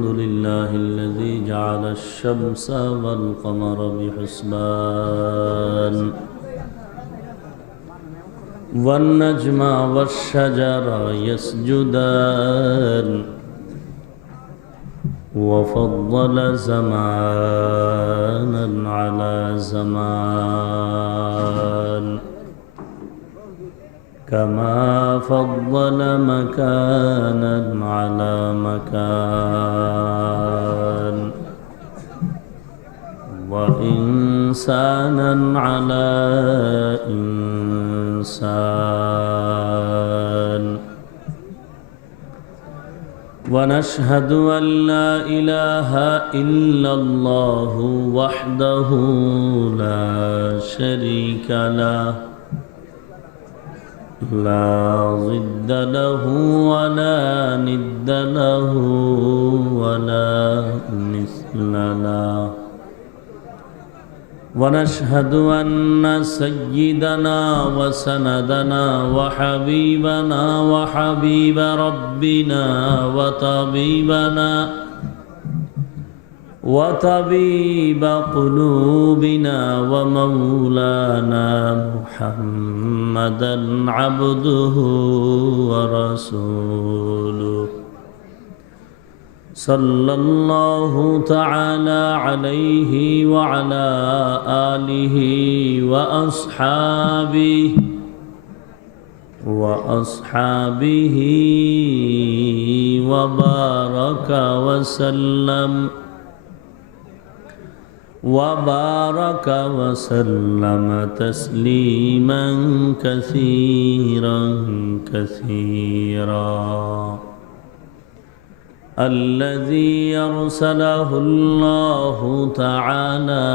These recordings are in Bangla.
الحمد لله الذي جعل الشمس والقمر بحسبان والنجم والشجر يسجدان وفضل زمانا على زمان كما فضل مكانا على مكان وإنسانا على إنسان ونشهد أن لا إله إلا الله وحده لا شريك له لا ضد له ولا ند له ولا مثل له ونشهد أن سيدنا وسندنا وحبيبنا وحبيب ربنا وطبيب قلوبنا ومولانا محمدا عبده ورسوله صلى الله تعالى عليه وعلى آله وأصحابه وبارك وسلم تسليما كثيرا الذي أرسله الله تعالى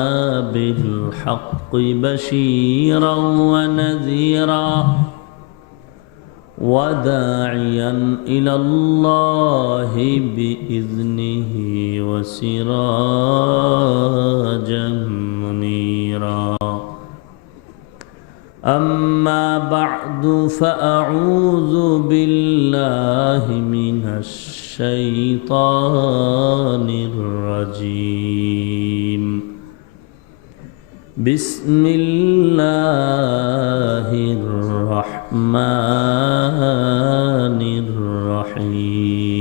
بالحق بشيرا ونذيرا وداعيا إلى الله بإذنه وسراجا منيرا أما بعد فأعوذ بالله من الشيطان الرجيم بسم الله الرحمن الرحيم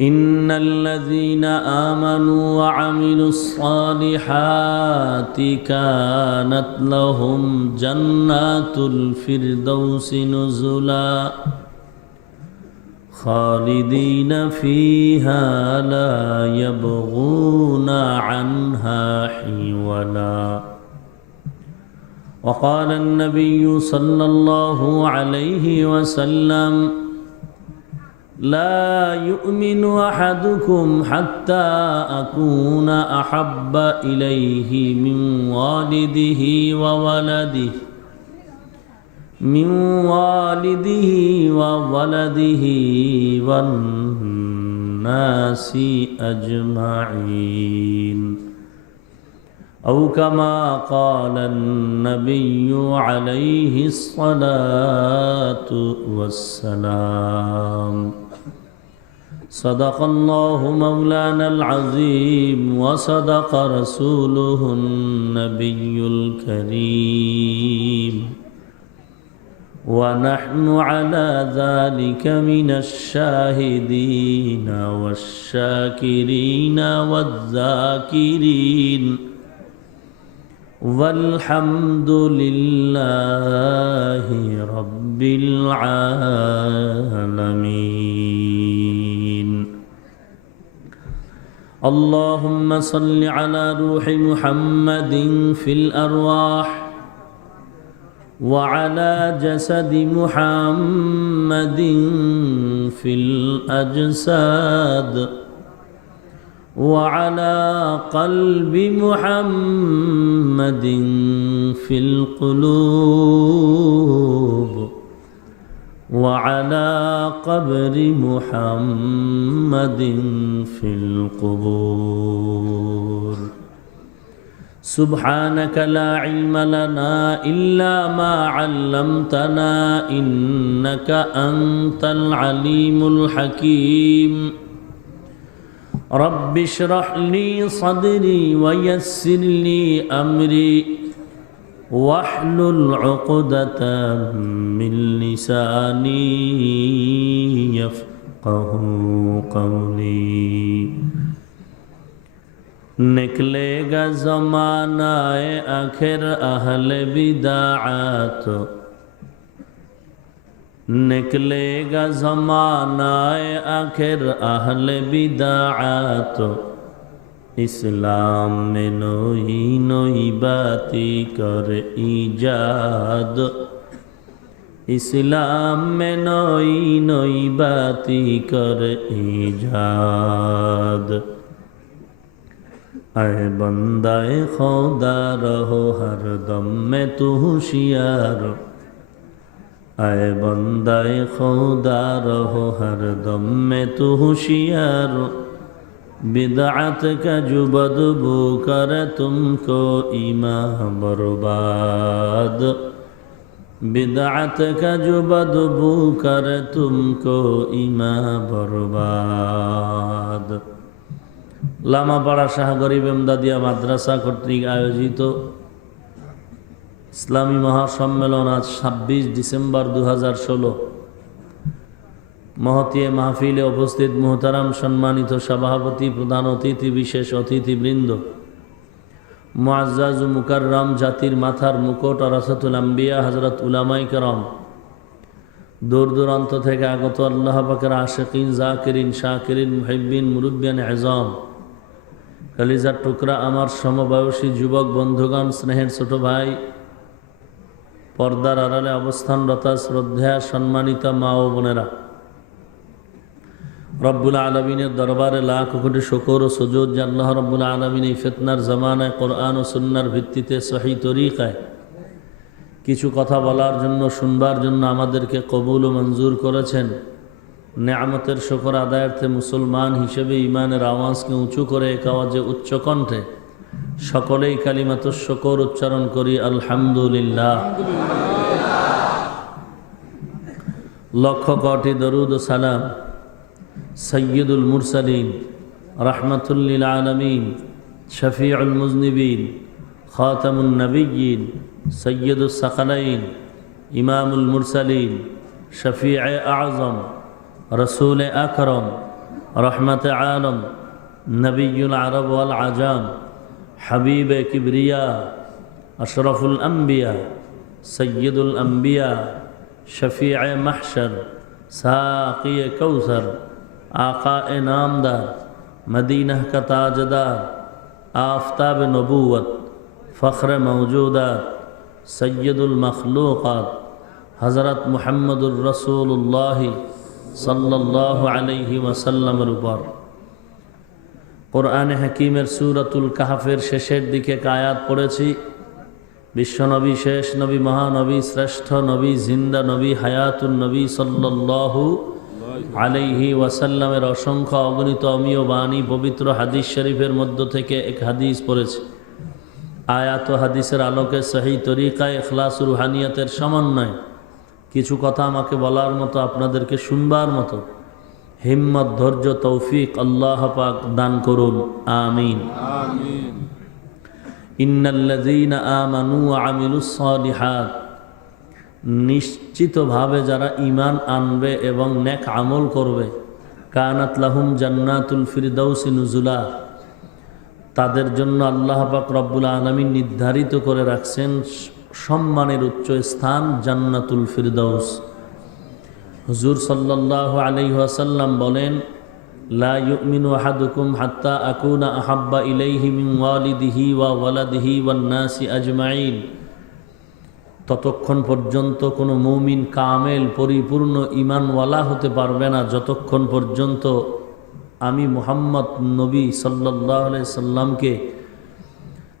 إن الذين آمنوا وعملوا الصالحات كانت لهم جنات الفردوس نزلا خالدين فيها لا يبغون عنها حولا وقال النبي صلى الله عليه وسلم لا يؤمن أحدكم حتى أكون أحب إليه من والده وولده والناس أجمعين أو كما قال النبي عليه الصلاة والسلام صدق الله مولانا العظيم وصدق رسوله النبي الكريم ونحن على ذلك من الشاهدين والشاكرين والذاكرين والحمد لله رب العالمين اللهم صل على روح محمد في الأرواح وعلى جسد محمد في الأجساد وعلى قلب محمد في القلوب وعلى قبر محمد في القبور سبحانك لا علم لنا إلا ما علمتنا إنك أنت العليم الحكيم رب اشرح لي صدري ويسر لي أمري واحلل عقدة من لساني يفقه قولي निकलेगा ज़मानाए आखिर अहले बिदाअत निकलेगा ज़मानाए आखिर अहले बिदाअत इस्लाम में नई नई बाती कर ईजाद इस्लाम में नई नई बाती कर ईजाद ऐ बंदाए खुदा रहो हर दम में तू होशियार ऐ बंदाए खुदा रहो हर दम में तू होशियार बिदअत का जो बदबू कर तुमको ईमान बर्बाद बिदअत का जो बदबू कर तुमको ईमान बर्बाद लामापाड़ा शाह गरीब एमदादिया माद्रासा कर्तृक आयोजित इस्लामी महासम्मेलन आज 26 डिसेम्बर 2016 महती महफिले उपस्थित मोहताराम सम्मानित सभापति प्रधान अतिथि विशेष अतिथिबृंद मुआज्जाज मुकर्रम जातिर माथार मुकुट अरासातुल अम्बिया हजरत उलामाए करम दूर दूरान्त थेके आगत अल्लाह पाकेर आशिकीन जाकिरिन शाकिरिन मुहिब्बिन मुरुब्बियान एज़ाम कलिजार टुकरा आमार समबयसी युवक बंधुगण स्नेहर छोटो भाई पर्दार आड़ाले अवस्थानरता श्रद्धा सम्मानिता मा ओ बोनेरा रब्बुल आलमीनेर दरबारे लाख कोटी शुकर और सुजूद जे आल्लाह रब्बुल आलमीन এই ফিতনার জামানায় কোরআন ও সুন্নাহর ভিত্তিতে সহি তরিকায় কিছু কথা বলার জন্য শুনবার জন্য আমাদেরকে কবুল ও মঞ্জুর করেছেন नेमतर शुक्र आदायार्थे मुसलमान हिसेबे ईमानेर आवाज़के उঁচু करे एक आवाजे उच्च कण्ठे सकलेई कालिमातुश शुक्र उच्चारण करी आलহামদুলিল্লাহ लक्ष कोटी दरूद व सालाम सय्यदुल मुरसलीन रहमतुल लिल आलमीन शफीउल मुज़निबीन खातमुन नबिय्यीन सय्यदुस सकलैन इमामुल मुरसलीन शफीअ आज़म रसूल अकरम रहमत आलम नबीयुल अरब वल आजम हबीब किबरिया अशरफुल अम्बिया सय्यदुल अम्बिया शफीअ महशर साक़ी कौसर आका नामदार मदीना का ताजदार आफ्ताब नबूवत फ़ख्र मौजूदात सय्यदुल मखलूक़ात हज़रत मुहम्मदुर रसूलुल्लाह सल्लल्लाहु अलैहि वसल्लमेर ऊपर कुरआन हकीमेर सूरतुल कहफेर शेषेर दिके एक आयात पढ़ेছি विश्वनबी शेष नबी महानबी श्रेष्ठ नबी जिंदा नबी हयातुन नबी सल्लल्लाहु अलैहि वसल्लमेर असंख्य अगणित अमीय बाणी पवित्र हादिस शरीफेर मध्य थेके एक हादिस पढ़ेছি आयात व हादिसेर आलोके सही तरिकाय इखलास रूहानियतेर समन्वय किछु कथा आमाके बलार मतो आपनादेरके शुनबार मतो हिम्मत धैर्य तौफिक अल्लाह पाक दान करुन आमीन आमीन इन्नाल्लाযীনা আমানু ওয়া আমিলুস সালিহাত निश्चित भावे যারা ईमान आनबे एवं नेक আমল করবে কানাত লাহুম জান্নাতুল ফিরদাউস নুজুলা তাদের জন্য আল্লাহ পাক রব্বুল আলামিন নির্ধারিত করে রাখছেন सम्मानेर उच्च स्थान जन्नतुल फिरदौस हुजूर सल्लल्लाहु अलैहि वसल्लम बोलेन ला युमिनु अहादुकुम हत्ता अकुना अहब्बा इलैहि मिन वालिदिही वा वलादिही वान नासि अजमाइन ततक्षण पर्यन्त कोनो मुमिन कामेल परिपूर्ण ईमानवाला होते पारबे ना जतक्षण पर्यन्त आमी मुहम्मद नबी सल्लल्लाहु अलैहि वसल्लम के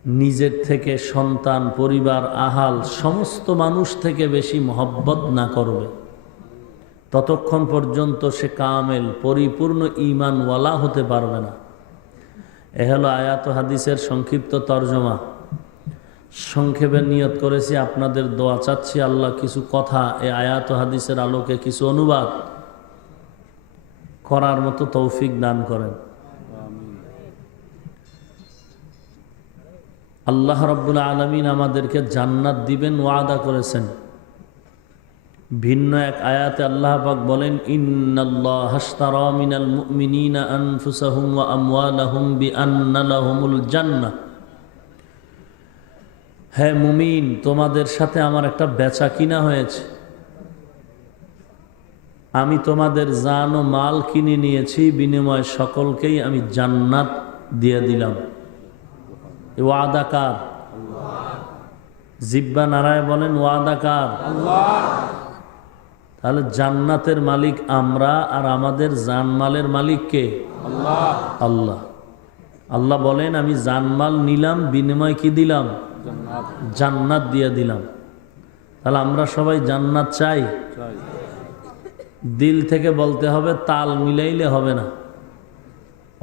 निजेर थेके सन्तान परिवार आहाल समस्त मानुष थेके बेशी मोहब्बत ना करबे ततक्षण पर्यन्त से कामेल परिपूर्ण ईमानवाला होते पारबे ना। ए हलो आयात हादिसेर संक्षिप्त तर्जमा। সংক্ষেপে নিয়ত করেছি, আপনাদের দোয়া চাচ্ছি। আল্লাহ কিছু কথা এই আয়াত ও হাদিসের আলোকে কিছু অনুবাদ করার মতো তৌফিক দান করেন। আল্লাহ রাব্বুল আলামিন আমাদেরকে জান্নাত দিবেন ওয়াদা করেছেন। ভিন্ন এক আয়াতে আল্লাহ পাক বলেন, ইন্নাল্লাহা আশতারা মিনাল মুমিনিনা আনফুসাহুম ওয়া আমওয়ালাহুম বিআন্না লাহুমুল জান্নাহ। হে মুমিন, তোমাদের সাথে আমার একটা বেচা কিনা হয়েছে। আমি তোমাদের জান ও মাল কিনে নিয়েছি, বিনিময়ে সকলকেই আমি জান্নাত দিয়ে দিলাম। এই ওয়াদা কার? জিব্বা নারায় বলেন ওয়াদা কার? তাহলে জান্নাতের মালিক আমরা, আর আমাদের জানমালের মালিক কে? আল্লাহ। আল্লাহ বলেন আমি জানমাল নিলাম, বিনিময় কি দিলাম? জান্নাত দিয়ে দিলাম। তাহলে আমরা সবাই জান্নাত চাই। দিল থেকে বলতে হবে, তাল মিলাইলে হবে না।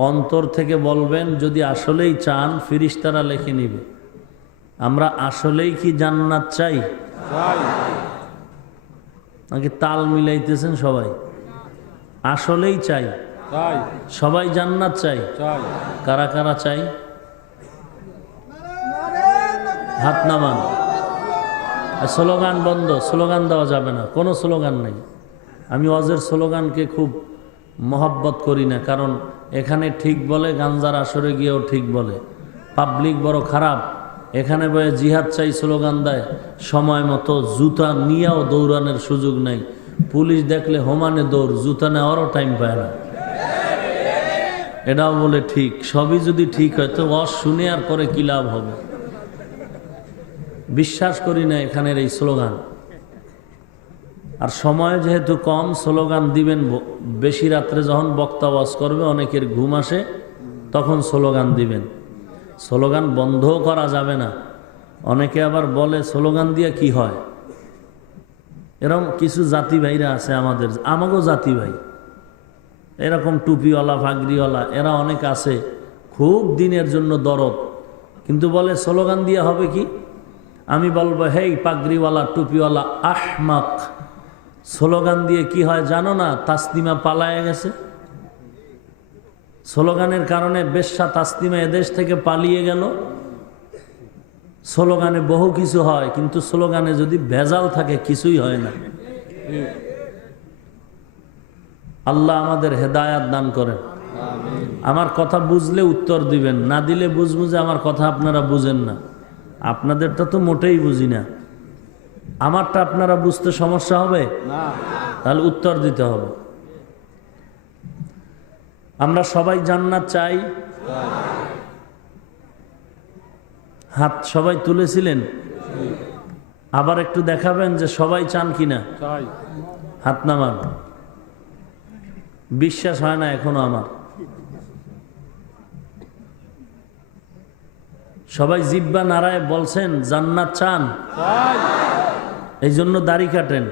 অন্তর থেকে বলবেন, যদি আসলেই চান ফেরেশতারা লিখে নিবে। আমরা আসলেই কি জান্নাত চাই নাকি তাল মিলাইতেছেন? সবাই আসলেই চাই, সবাই জান্নাত চাই। কারা কারা চাই? হাত নামান। স্লোগান বন্ধ, স্লোগান দেওয়া যাবে না, কোনো স্লোগান নেই। আমি ওয়াজের স্লোগানকে খুব মহব্বত করি না, কারণ এখানে ঠিক বলে, গাঞ্জার আসরে গিয়েও ঠিক বলে। পাবলিক বড় খারাপ, এখানে বয়ে জিহাদ চাই স্লোগান দেয়, সময় মতো জুতা নিয়েও দৌড়ানোর সুযোগ নাই। পুলিশ দেখলে হোমানে দৌড়, জুতা নেওয়ারও টাইম পায় না। এটাও বলে ঠিক। সবই যদি ঠিক হয় তো ওয়াজ শুনে আর করে কি লাভ হবে? বিশ্বাস করি না এখানের এই স্লোগান। আর সময় যেহেতু কম, স্লোগান দিবেন বেশি রাত্রে, যখন বক্তা ওয়াজ করবে অনেকের ঘুম আসে, তখন স্লোগান দিবেন। স্লোগান বন্ধও করা যাবে না। অনেকে আবার বলে স্লোগান দিয়ে কি হয়। এরকম কিছু জাতি ভাইরা আছে আমাকেও জাতি ভাই, এরকম টুপিওয়ালা ফাগরিওয়ালা, এরা অনেক আছে, খুব দিনের জন্য দরদ, কিন্তু বলে স্লোগান দিয়ে হবে কি? আমি বলবো, হেই পাগড়িওয়ালা টুপিওয়ালা আহমাক, স্লোগান দিয়ে কি হয় জানো না? তাসলিমা পালায়ে গেছে। স্লোগানের কারণে বেশ্যা তাসলিমা এদেশ থেকে পালিয়ে গেল। স্লোগানে বহু কিছু হয়, কিন্তু স্লোগানে যদি ভেজাল থাকে কিছুই হয় না। আল্লাহ আমাদের হেদায়াত দান করেন। আমার কথা বুঝলে উত্তর দিবেন, না দিলে বুঝবো যে আমার কথা আপনারা বুঝেন না। আপনাদেরটা তো মোটেই বুঝি না, আমারটা আপনারা বুঝতে সমস্যা হবে না, তাহলে উত্তর দিতে হবে। আমরা সবাই জান্নাত চাই। হাত সবাই তুলেছিলেন, আবার একটু দেখাবেন যে সবাই চান কিনা। হাত নামান। বিশ্বাস হয় না এখনো আমার। সবাই জিব্বা নাড়ায় বলছেন জান্নাত চান, এই জন্য দাড়ি কাটেন।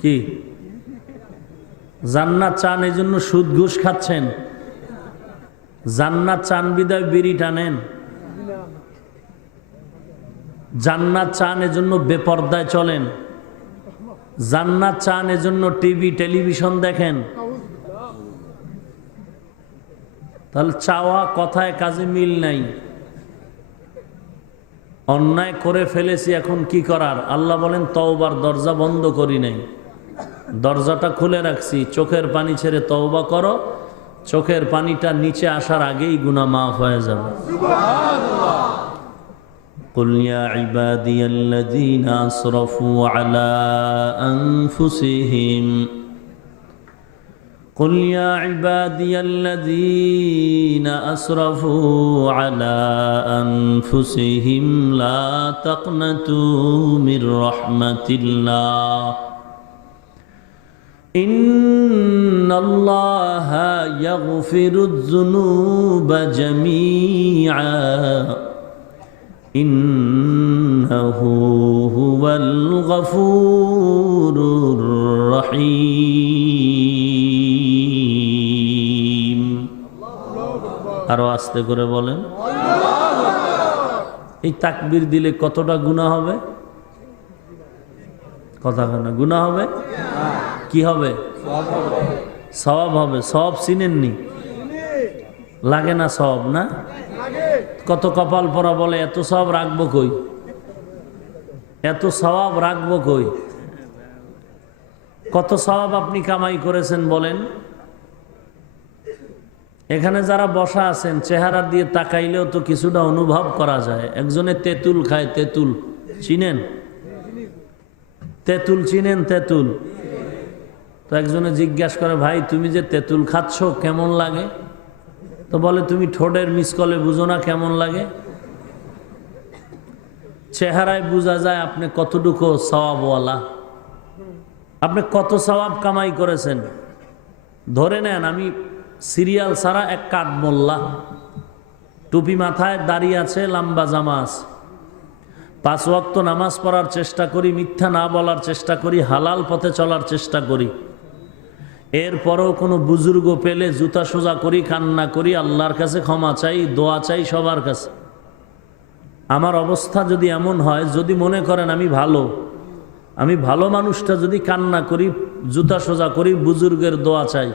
কি জান্নাত চান এই জন্য সুদ ঘুষ খাচ্ছেন? জান্নাত চান বিদায় বিড়ি টানেন? জান্নাত চান এজন্য বেপর্দায় চলেন? জান্নাত চান এজন্য টেলিভিশন দেখেন? তাহলে চাওয়া কথায় কাজে মিল নাই। অন্যায় করে ফেলেছি, এখন কি করার? আল্লাহ বলেন তওবার দরজা বন্ধ করি নাই, দরজাটা খুলে রাখছি। চোখের পানি ছেড়ে তওবা করো, চোখের পানিটা নিচে আসার আগেই গুনাহ মাফ হয়ে যাবে। قل يا عبادي الذين أسرفوا على أنفسهم قل يا عبادي الذين أسرفوا على أنفسهم لا تقنطوا من رحمة الله إن الله يغفر الذنوب جميعا إنه هو الغفور الرحيم। আরো আস্তে করে বলেন। এই তাকবীর দিলে কতটা গুনাহ হবে? কথা না, গুনাহ হবে? কি হবে? সওয়াব হবে। সওয়াব চিনেননি? লাগে না সওয়াব? না, কত কপাল পরা বলে এত সওয়াব রাখবো কই, এত সওয়াব রাখবো কই? কত সওয়াব আপনি কামাই করেছেন বলেন? এখানে যারা বসা আছেন চেহারা দিয়ে তাকাইলেও তো কিছুটা অনুভব করা যায়। একজনে তেঁতুল খায়, তেঁতুল চিনেন? তেঁতুল চিনেন? তেঁতুল তো একজনে জিজ্ঞাসা করে, ভাই তুমি যে তেঁতুল খাচ্ছ কেমন লাগে? তো বলে, তুমি ঠোঁটের মিসকলে বুঝো না কেমন লাগে? চেহারায় বোঝা যায় আপনি কতটুকু সওয়াবওয়ালা, আপনি কত সওয়াব কামাই করেছেন। ধরে নেন আমি সিরিয়াল ছাড়া এক কাঠ মোল্লা, টুপি মাথায়, দাড়ি আছে, লম্বা জামা আছে, 5 ওয়াক্ত নামাজ পড়ার চেষ্টা করি, মিথ্যা না বলার চেষ্টা করি, হালাল পথে চলার চেষ্টা করি। এরপরেও কোনো বুজুর্গ পেলে জুতা সোজা করি, কান্না করি, আল্লাহর কাছে ক্ষমা চাই, দোয়া চাই সবার কাছে। আমার অবস্থা যদি এমন হয়, যদি মনে করেন আমি ভালো মানুষটা যদি কান্না করি, জুতা সোজা করি, বুজুর্গের দোয়া চাই,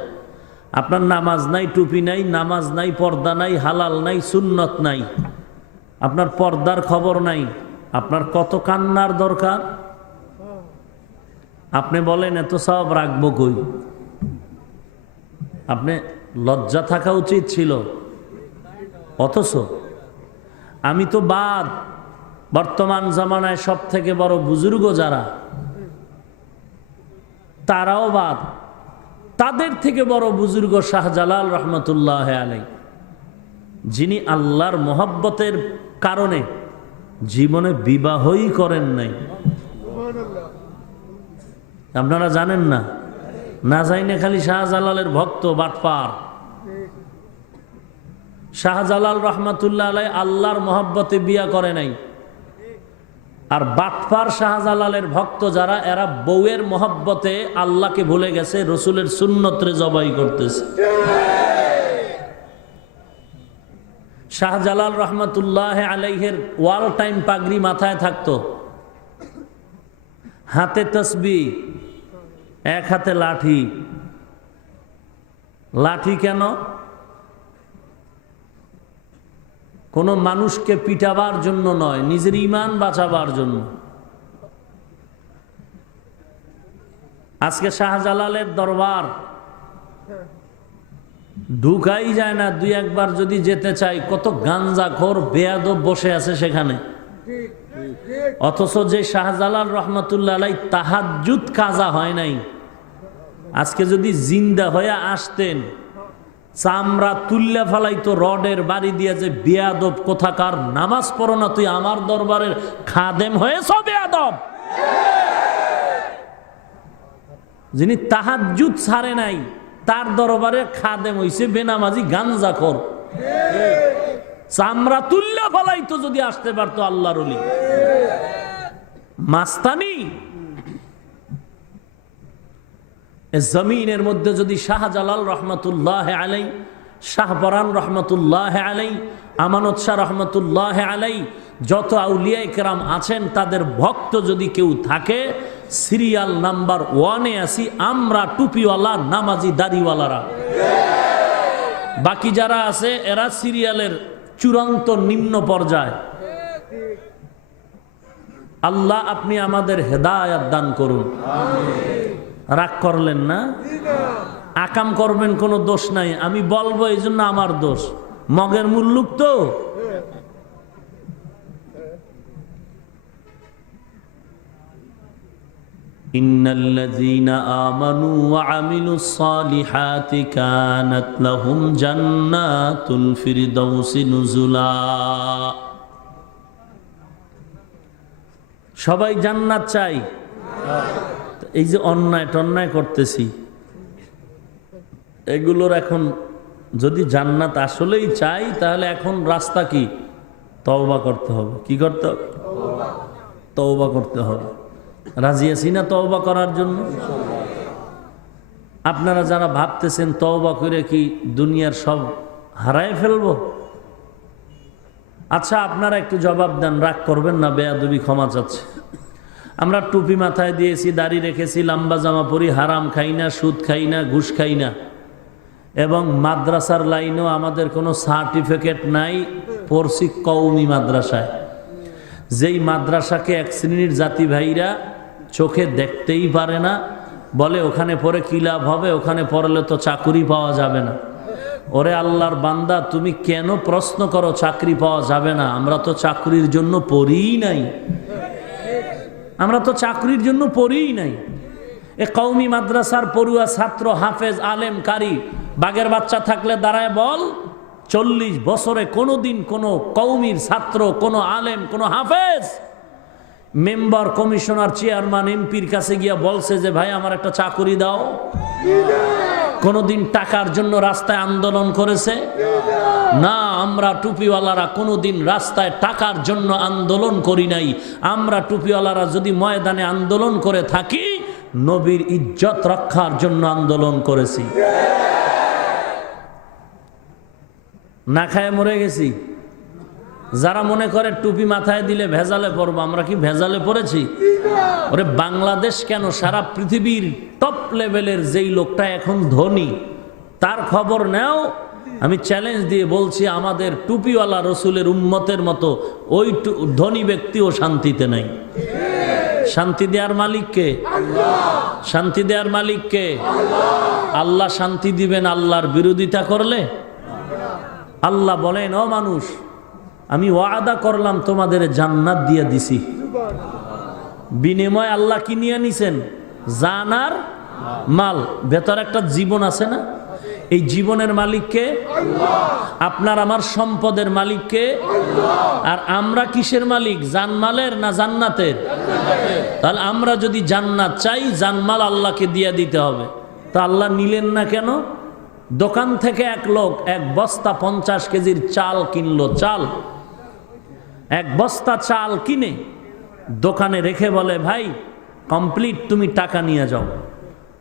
আপনার নামাজ নাই, টুপি নাই, নামাজ নাই, পর্দা নাই, হালাল নাই, সুন্নত নাই, আপনার পর্দার খবর নাই, আপনার কত কান্নার দরকার? আপনি বলেন এত সওয়াব রাখবো কই? আপনি লজ্জা থাকা উচিত ছিল। অথচ আমি তো বাদ, বর্তমান জামানায় সব থেকে বড় বুজুর্গ যারা, তারাও বাদ। তাদের থেকে বড় বুজুর্গ শাহজালাল রহমতুল্লাহ আলাই, যিনি আল্লাহর মোহাব্বতের কারণে জীবনে বিবাহই করেন নাই। আপনারা জানেন না? না জাইনে খালি শাহজালালের ভক্ত, বাটপার। শাহজালাল রহমতুল্লাহ আলাই আল্লাহর মোহাব্বতে বিয়া করে নাই। আর বাটপার শাহজালালের ভক্ত যারা, এরা বউয়ের মোহাব্বতে আল্লাহকে ভুলে গেছে, রসুলের সুন্নতরে জবাই করতেছে। শাহজালাল রহমতুল্লাহ আলাইহের ওয়াল টাইম পাগড়ি মাথায় থাকতো, হাতে তসবিহ, এক হাতে লাঠি। লাঠি কেন? কোনো মানুষকে পিটাবার জন্য নয়, নিজের ঈমান বাঁচাবার জন্য। আজকে শাহজালালের দরবার ঢুকাই যায় না, 2 একবার যদি যেতে চাই, কত গাঞ্জাখোর বেয়াদব বসে আছে সেখানে। অথচ যে শাহজালাল রহমতুল্লাহ আলাই তাহাজ্জুদ কাজা হয় নাই, আজকে যদি জিন্দা হয়ে আসতেন, চামড়া তুল্লা ফেলাইতো রডের বাড়ি দিয়ে, যে বেয়াদব কোথাকার, নামাজ পড়ো না, তুই আমার দরবারের খাদেম হয়েছ বেয়াদব। যিনি তাহাজ্জুদ ছাড়ে নাই, তার দরবারে খাদেম হইছে বেনামাজি গাঞ্জাখোর। চামড়া তুল্লা ফেলাইতো যদি আসতে পারতো আল্লাহর ওলি। মাস্তানি জমিনের মধ্যে যদি শাহজালাল রহমতুল্লাহ আলাই, শাহপরান রহমতুল্লাহ আলাই, আমানত শাহ রহমতুল্লাহ আলাই, যত আউলিয়া কেরাম আছেন, তাদের ভক্ত যদি কেউ থাকে, সিরিয়াল নাম্বার 1-এ আছি আমরা, টুপিওয়ালা নামাজি দাড়িওয়ালারা। বাকি যারা আছে এরা সিরিয়ালের চূড়ান্ত নিম্ন পর্যায়। আল্লাহ আপনি আমাদের হেদায়াত দান করুন। রাগ করলেন না? আকাম করবেন, কোনো দোষ নাই, আমি বলবো এই জন্য আমার দোষ, মগের মুল্লুক তো। ইন্নাল্লাযীনা আমানু ওয়া আমিলুস সালিহাতি কানাত লাহুম জান্নাতুল ফিরদাউসি নুজুলা। সবাই জান্নাত চাই। এই যে অন্যায় টন্যায় করতেছি, এগুলোর এখন যদি জান্নাত আসলেই চাই, তাহলে এখন রাস্তা কি? তওবা করতে হবে। কি করতে হবে? তওবা করতে হবে। রাজি আছি না তওবা করার জন্য? আপনারা যারা ভাবতেছেন তওবা করে কি দুনিয়ার সব হারায় ফেলবো, আচ্ছা আপনারা একটু জবাব দেন, রাগ করবেন না, বেয়াদবি ক্ষমা চাচ্ছে। আমরা টুপি মাথায় দিয়েছি, দাড়ি রেখেছি, লম্বা জামা পরি, হারাম খাই না, সুদ খাই না, ঘুষ খাই না, এবং মাদ্রাসার লাইনেও আমাদের কোনো সার্টিফিকেট নাই, পড়ছি কওমি মাদ্রাসায়, যেই মাদ্রাসাকে এক শ্রেণীর জাতি ভাইরা চোখে দেখতেই পারে না, বলে ওখানে পড়ে কী লাভ হবে, ওখানে পড়লে তো চাকুরি পাওয়া যাবে না। ওরে আল্লাহর বান্দা, তুমি কেন প্রশ্ন করো চাকরি পাওয়া যাবে না? আমরা তো চাকরির জন্য পড়িই নাই, আমরা তো চাকরির জন্য পড়িই নাই। এ কওমি মাদ্রাসার পড়ুয়া ছাত্র, হাফেজ, আলেম, কারি, বাগের বাচ্চা থাকলে দাঁড়ায় বল, 40 বছরে কোনোদিন কোনো কওমির ছাত্র, কোনো আলেম, কোনো হাফেজ মেম্বার, কমিশনার, চেয়ারম্যান, এমপির কাছে গিয়া বলছে যে ভাই আমার একটা চাকরি দাও? কোনোদিন টাকার জন্য রাস্তায় আন্দোলন করেছে? না, আমরা টুপিওয়ালারা কোনোদিন রাস্তায় টাকার জন্য আন্দোলন করি নাই। আমরা টুপিওয়ালারা যদি ময়দানে আন্দোলন করে থাকি, নবীর ইজ্জত রক্ষার জন্য আন্দোলন করেছি। না খায় মরে গেছি। যারা মনে করে টুপি মাথায় দিলে ভেজালে পড়বো, আমরা কি ভেজালে পড়েছি? ওরে বাংলাদেশ কেন, সারা পৃথিবীর টপ লেভেলের যেই লোকটা এখন ধনী, তার খবর নেও। আমি চ্যালেঞ্জ দিয়ে বলছি, আমাদের টুপিওয়ালা রসুলের উম্মতের মতো ওই ধনী ব্যক্তিও শান্তিতে নাই। শান্তি দেওয়ার মালিককে, শান্তি দেওয়ার মালিককে। আল্লাহ শান্তি দিবেন আল্লাহর বিরোধিতা করলে? আল্লাহ বলেন, ও মানুষ, আমি ওয়াদা করলাম তোমাদের জান্নাত দিয়ে দিছি, বিনিময় আল্লাহ কি নিয়ে নিছেন? জান আর মাল। ভেতর একটা জীবন আছে না, এই জীবনের মালিককে? আপনার আমার সম্পদের মালিককে? আর আমরা কিসের মালিক, জানমালের না জান্নাতের? তাহলে আমরা যদি জান্নাত চাই, জানমাল আল্লাহকে দিয়ে দিতে হবে। তা আল্লাহ নিলেন না কেন? দোকান থেকে এক লোক 1 বস্তা 50 কেজির চাল কিনলো, চাল 1 বস্তা চাল কিনে দোকানে রেখে বলে, ভাই কমপ্লিট, তুমি টাকা নিয়ে যাও।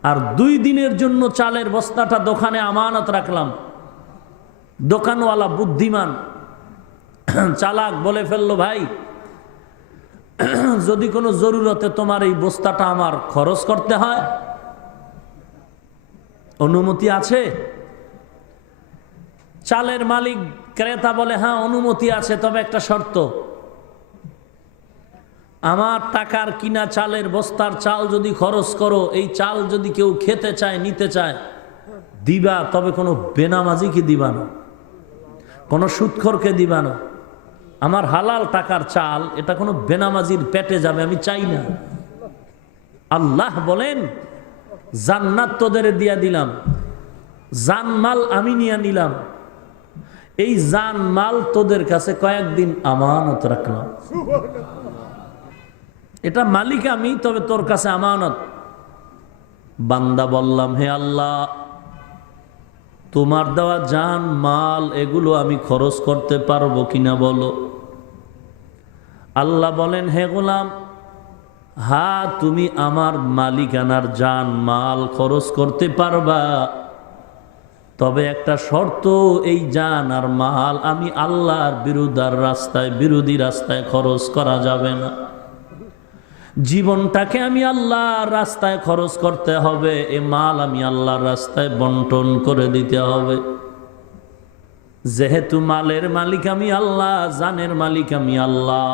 আর 2 দিনের জন্য চালের বস্তাটা দোকানে আমানত রাখলাম। দোকানওয়ালা বুদ্ধিমান চালাক বলে ফেললো, ভাই যদি কোনো জরুরতে তোমার এই বস্তাটা আমার খরচ করতে হয়, অনুমতি আছে? চালের মালিক, ক্রেতা বলে, হ্যাঁ অনুমতি আছে, তবে একটা শর্ত, আমার টাকার কিনা চালের বস্তার চাল যদি খরচ করো, এই চাল যদি কেউ খেতে চায়, নিতে চায়, দিবা, তবে কোনো বেনামাজিকে দিবা না, কোনো সুদখোরকে দিবা না। আমার হালাল টাকার চাল, এটা কোনো বেনামাজির পেটে যাবে আমি চাই না। আল্লাহ বলেন, জান্নাত তোদের দিয়া দিলাম, জানমাল আমি নিয়ে নিলাম, এই জানমাল তোদের কাছে কয়েকদিন আমানত রাখলাম। এটা মালিক আমি, তবে তোর কাছে আমানত। বান্দা বললাম, হে আল্লাহ, তোমার দেওয়া জান মাল এগুলো আমি খরচ করতে পারবো কিনা বলো। আল্লাহ বলেন, হে গোলাম, হ্যাঁ তুমি আমার মালিকানার জান মাল খরচ করতে পারবা, তবে একটা শর্ত, এই জান আর মাল আমি আল্লাহর বিরোধী রাস্তায় খরচ করা যাবে না। জীবনটাকে আমি আল্লাহর রাস্তায় খরচ করতে হবে, এ মাল আমি আল্লাহর রাস্তায় বন্টন করে দিতে হবে। যেহেতু মালের মালিক আমি আল্লাহ, জানের মালিক আমি আল্লাহ,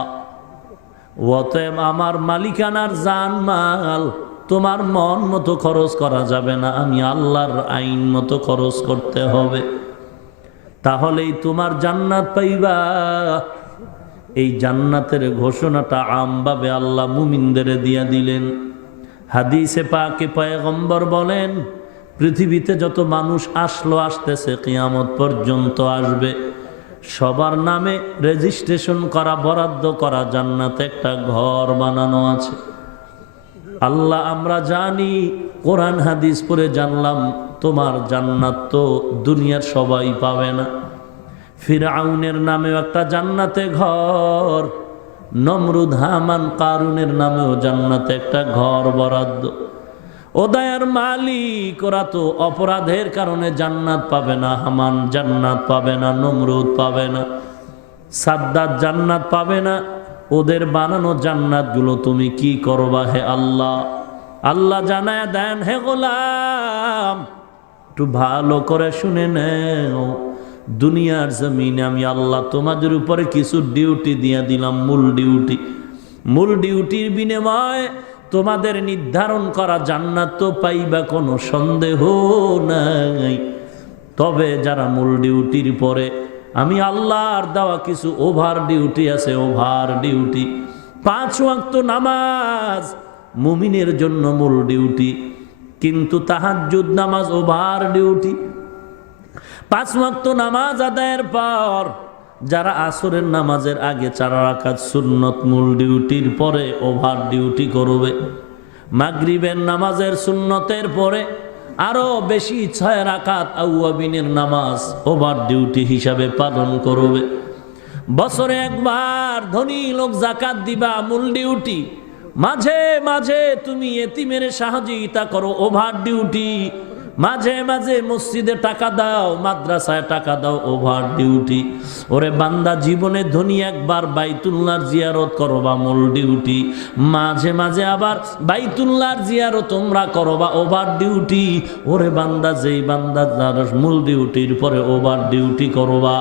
অতএব আমার মালিকানার জান মাল তোমার মন মতো খরচ করা যাবে না, আমি আল্লাহর আইন মতো খরচ করতে হবে, তাহলেই তোমার জান্নাত পাইবা। এই জান্নাতের ঘোষণাটা আমভাবে আল্লাহ মুমিনদের দিয়া দিলেন। হাদিসে পাকে পয়গম্বর বলেন, পৃথিবীতে যত মানুষ আসতেছে, কিয়ামত পর্যন্ত আসবে, সবার নামে রেজিস্ট্রেশন করা, বরাদ্দ করা জান্নাতে একটা ঘর বানানো আছে। আল্লাহ, আমরা জানি, কোরআন হাদিস পড়ে জানলাম, তোমার জান্নাত তো দুনিয়ার সবাই পাবে না। ফিরআউনের নামেও একটা জান্নাতে ঘর, নমরুদ, হামান, কারুনের নামেও জান্নাতে একটা ঘর বরাদ্দ। ও দয়ার মালিক, ওরা তো অপরাধের কারণে জান্নাত পাবে না, হামান জান্নাত পাবে না, নমরুদ পাবে না, সাদ্দাত জান্নাত পাবে না, ওদের বানানো জান্নাতগুলো তুমি কি করবা হে আল্লাহ? আল্লাহ জানায় দেন, হে গোলাম একটু ভালো করে শুনে নেও, দুনিয়ার জমিনে আমি আল্লাহ তোমাদের উপরে কিছু ডিউটি দিয়ে দিলাম, মূল ডিউটির বিনিময়ে তোমাদের নির্ধারণ করা জান্নাত তো পাইবা, কোনো সন্দেহ নাই। তবে যারা মূল ডিউটির পরে আমি আল্লাহর দেওয়া কিছু ওভার ডিউটি আছে, ওভার ডিউটি। 5 ওয়াক্ত নামাজ মুমিনের জন্য মূল ডিউটি, কিন্তু তাহাজ্জুদ নামাজ ওভার ডিউটি। 5 ওয়াক্ত নামাজ আদায়ের পর যারা আসরের নামাজের আগে 4 রাকাত সুন্নত মূল ডিউটির পরে ওভার ডিউটি করবে, মাগরিবের নামাজের সুন্নতের পরে আরো বেশি 6 রাকাত আউয়াবিনের নামাজ ওভার ডিউটি হিসাবে পালন করবে। বছরে একবার ধনী লোক যাকাত দিবা, মূল ডিউটি। মাঝে মাঝে তুমি এতিমের সহযোগিতা করো, ওভার ডিউটি। মাঝে মাঝে মসজিদে টাকা দাও, মাদ্রাসায় টাকা দাও, ওভার ডিউটি। ওরে বান্দা, জীবনে ধনী একবার বাইতুল্লাহর জিয়ারত করবা, মূল ডিউটি। মাঝে মাঝে আবার বাইতুল্লাহর জিয়ারত তোমরা করবা, ওভার ডিউটি। ওরে বান্দা, যেই বান্দা মূল ডিউটির পরে ওভার ডিউটি করবা,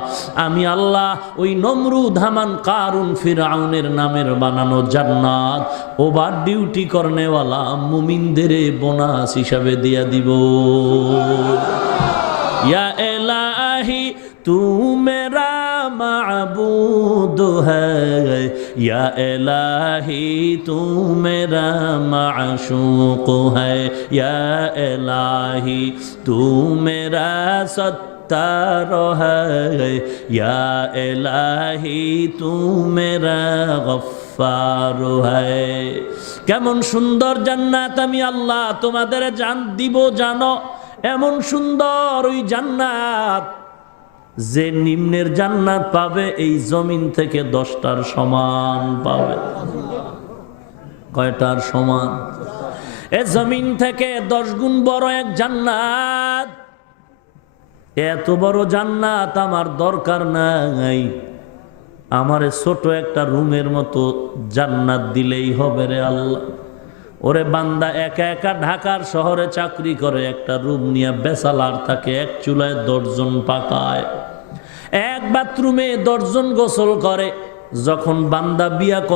আমি আল্লাহ ওই নমরুদ, হামান, কারুন, ফিরআউনের নামের বানানো জান্নাত ওভার ডিউটি করনেওয়ালা মুমিনদের বোনাস হিসাবে দিয়া দিব। या इलाही तू मेरा माबूद है, या इलाही तू मेरा माशूक है, या इलाही तू मेरा सत्तार है, या इलाही तू मेरा गफ्फार है। কেমন সুন্দর জান্নাত আমি আল্লাহ তোমাদের দিব জানো, এমন সুন্দর ওই জান্নাত যে নিম্নের জান্নাত পাবে এই জমিন থেকে 10টার সমান পাবে। কয়টার সমান? এই জমিন থেকে 10 গুণ বড় এক জান্নাত। এত বড় জান্নাত আমার দরকার নাই, আমারে ছোট একটা রুমের মতো জান্নাত দিলেই হবে রে আল্লাহ। ওরে বান্দা, একা একা ঢাকার শহরে চাকরি করে, একটা রুম নিয়ে বেসালার থাকে, এক চুলায় 10 জন পাকায়, এক বাথরুমে 10 জন গোসল করে। যখন বান্দা বিয়া করে